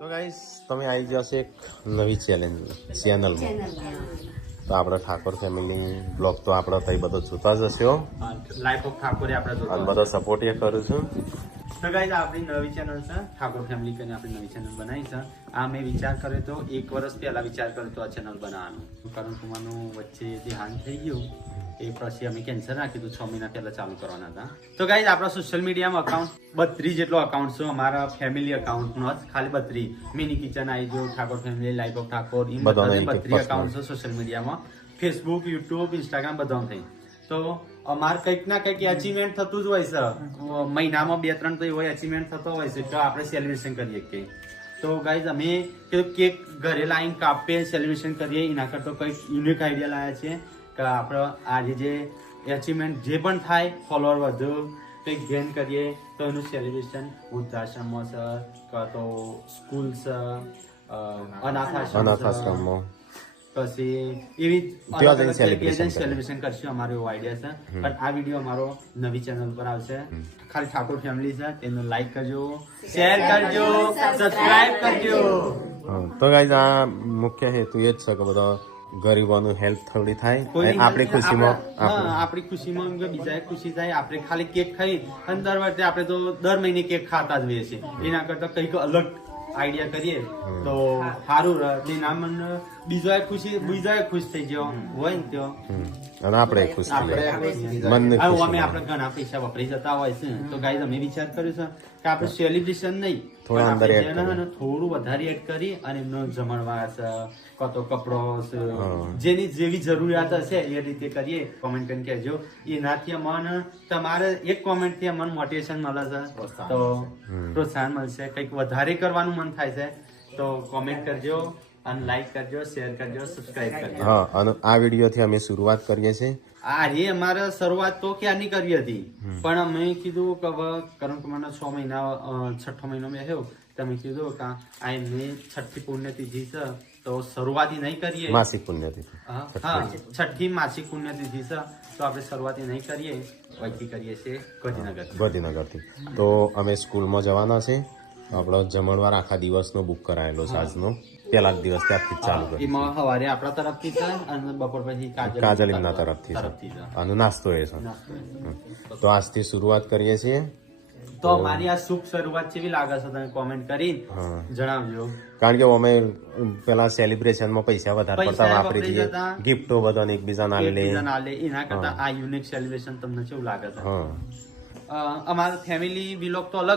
તો ગાઈસ તમે આવી જશે એક નવી ચેનલમાં તો આપણે ઠાકોર ફેમિલી બ્લોગ તો આપણે તઈ બધો જોતા જ હશે લાઈફ ઓફ ઠાકોરે આપણે અને બધો સપોર્ટ એ કરું છું. તો ગાઈઝ આપણી નવી ચેનલ છે ઠાકોર ફેમિલી કરીને આપણી નવી ચેનલ બનાવી છે. આ મેં વિચાર કર્યો તો 1 વર્ષ પહેલા વિચાર કર્યો તો આ ચેનલ બનાવવાનું, કારણ કે મારું વચ્ચે દેહાંત થઈ ગયું એ પછી અમે કેન્સલ રાખ્યું હતું. 6 મહિના પહેલા ચાલુ કરવાના હતા. તો ગાઈઝ આપણા સોશિયલ મીડિયામાં અકાઉન્ટ 32 જેટલો અકાઉન્ટ છે અમારા ફેમિલી અકાઉન્ટનો જ, ખાલી 32. મિની કિચન આવી ગયો, Thakor family, life of Thakor, એ બધા 32 અકાઉન્ટ છે સોશિયલ મીડિયામાં. ફેસબુક, યુટ્યુબ, ઇન્સ્ટાગ્રામ બધામાં થઈ. તો અમારે કંઈક ના કંઈક અચીવમેન્ટ થતું જ હોય છે. મહિનામાં 2-3 તો એવો અચીવમેન્ટ થતો હોય છે તો આપણે સેલિબ્રેશન કરીએ કે. તો ગાઈઝ અમે કેક ઘરે લાવીને કાપીએ, સેલિબ્રેશન કરીએ. એના કરતો કંઈક યુનિક આઈડિયા લાવ્યા છીએ કે આપણે આજે જે અચીવમેન્ટ જે પણ થાય, ફોલોઅર વધુ કંઈક ગેન કરીએ તો એનું સેલિબ્રેશન વૃદ્ધાશ્રમમાં છે કાં તો સ્કૂલ છે, અનાથ આશ્રમમાં પછી એવી સેલિબ્રેશન કરશું. અમારો એવો આઈડિયા છે. પણ આ વિડીયો અમારો નવી ચેનલ પર આવશે. ખાલી ઠાકોર ફેમિલી છે તેનો લાઈક કરજો, શેર કરજો, સબસ્ક્રાઇબ કરજો. તો ગાઈઝ આ મુખ્ય હેતુ એ જ છે કે બધા ગરીબોનું હેલ્પ થોડી થાય, આપણી ખુશીમાં બીજા ખુશી થાય. આપણે ખાલી કેક ખાઈ અને દર વખતે આપણે તો દર મહિને કેક ખાતા જ હોઈએ છીએ. એના કરતા કંઈક અલગ આઈડિયા કરીએ તો સારું રહે. ના મન બીજા ખુશ થઈ ગયો હોય ને તો અને આપણે ખુશ અમે આપણે ઘણા પૈસા વપરાઈ જતા હોય છે. તો ગાઈઝ અમે વિચાર કર્યું છે કે આપણે સેલિબ્રેશન નહીં, થોડું વધારે એડ કરી અને એમનો જમણવાર છે, કતો કપડો છે, જેની જેવી જરૂરિયાત હશે એ રીતે કરીએ. કોમેન્ટ કરીને કહેજો. એનાથી મને તમારે એક કોમેન્ટ થી મને મોટિવેશન મળે છે, તો પ્રોત્સાહન મળશે. કંઈક વધારે કરવાનું મન થાય છે તો કોમેન્ટ કરજો અને લાઈક કરજો, શેર કરજો, સબસ્ક્રાઇબ કરજો. હા, અને આ વિડીયો થી અમે શરૂઆત કરીએ છીએ. આજે અમારે શરૂઆત તો ક્યારની કરી હતી, પણ અમે કીધું કે કારણ કે મને 6 મહિના 6ઠ્ઠો મહિનો બેસ્યો તો અમે કીધું કે આ એમની 6ઠ્ઠી પુણ્યતિથિ છે તો શરૂઆતી નહીં કરીએ. માસિક પુણ્યતિથિ. હા, 6ઠ્ઠી માસિક પુણ્યતિથિ છે તો આપણે શરૂઆતી નહીં કરીએ, વહીથી કરીએ છીએ ગાંધીનગરથી. તો અમે સ્કૂલમાં જવાના છે. આપણો જમણવાર આખા દિવસનો બુક કરાયેલો છે. આજનો પહેલા જ દિવસ ત્યારથી ચાલુ કર્યું. એમાં સવારે આપણા તરફથી છે અને બપોર પછી કાજલિનના તરફથી છે. અને નાસ્તો એ છે. તો આજથી શરૂઆત કરીએ છીએ. તો મારી આ શુભ શરૂઆત કેવી લાગે છે તમે કોમેન્ટ કરી જણાવજો. કારણ કે અમે પેલા સેલિબ્રેશનમાં પૈસા વધારે પડતા વાપરી દઈએ, ગિફ્ટો બધાને એકબીજાને લે. એના કરતા આ યુનિક સેલિબ્રેશન તમને કેવું લાગે છે? અમારા ફેમિલી વિલોગ તો અલગ